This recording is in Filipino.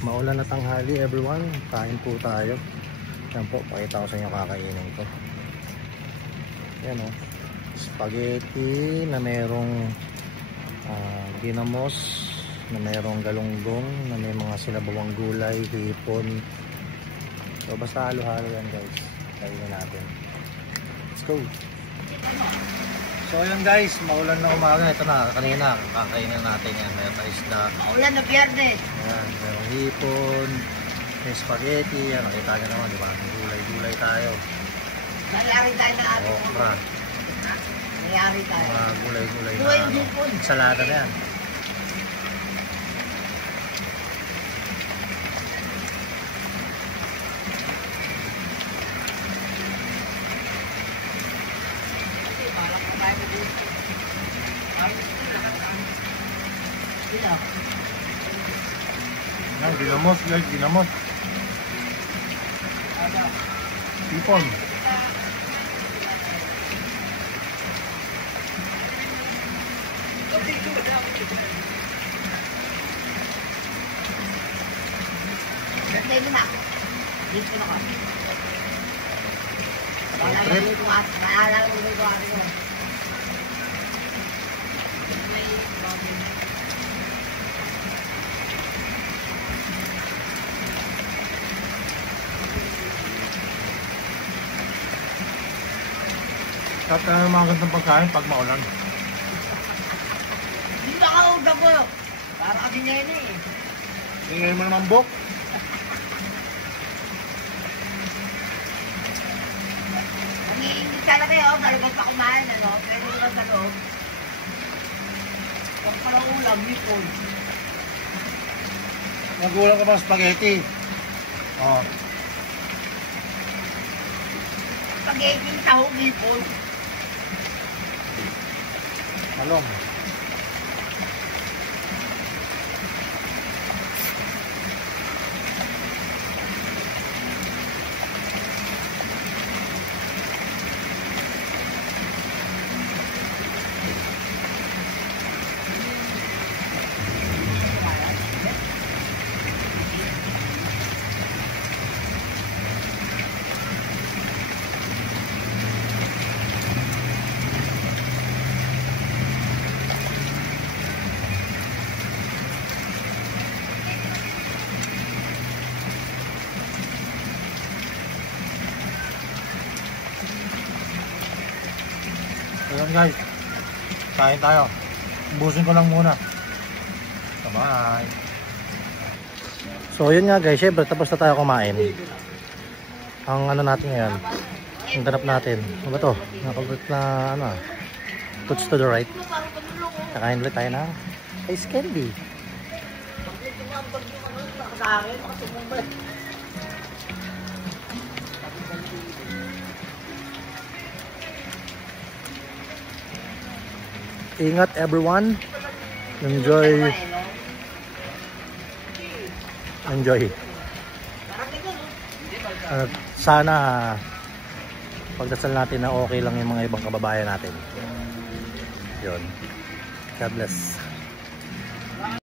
Maulan na tanghali everyone, kain po tayo. Yan po, pakita ko sa inyo kakainin ko. Yan o, spaghetti na merong ginamos, na merong galunggong, na may mga sinabawang gulay, hipon. So basta halo-halo yan guys, kainin natin. Let's go. So yun guys, maulan na umaga. Ito na, kanina kakainin natin yan. Mayroon na isda. Maulan na Biyernes. Ayan, mayroong hipon, may spaghetti. Yan, nakita nyo naman, di ba? Gulay-gulay tayo. Nangyari tayo na ating Okra. nangyari tayo. Mga gulay-gulay Duwa yung na hipon. salada na yan. Yan, ginamos guys, ginamos. Hipon. Birthday mo na. Dito na kami. Maalala mo ito ate mo. Sarap ka ng mga gandang pagkain pag maulan. Hindi ba ka udag ko? Para kasi nene eh. Tingnan mo naman bok. Nangiingit talaga yun. Talagang pa kumain ano. Pero yung sa loob. Huwag pa lang ulam, hipon. Nagulang ka ba spaghetti? Oh. Spaghetti, sahog, hipon. Malong. Ayan guys, kain tayo. Ubusin ko lang muna. Bye. So yun nga guys, syempre tapos na tayo kumain. Ang ano natin ngayon, ang ganap natin. Ano ba to? Nakalit na ano, touch to the right. Kakain ulit tayo na ice candy. Ingat everyone. Enjoy. At sana pagdasal natin na okay lang yung mga ibang kababayan natin. Yun. God bless.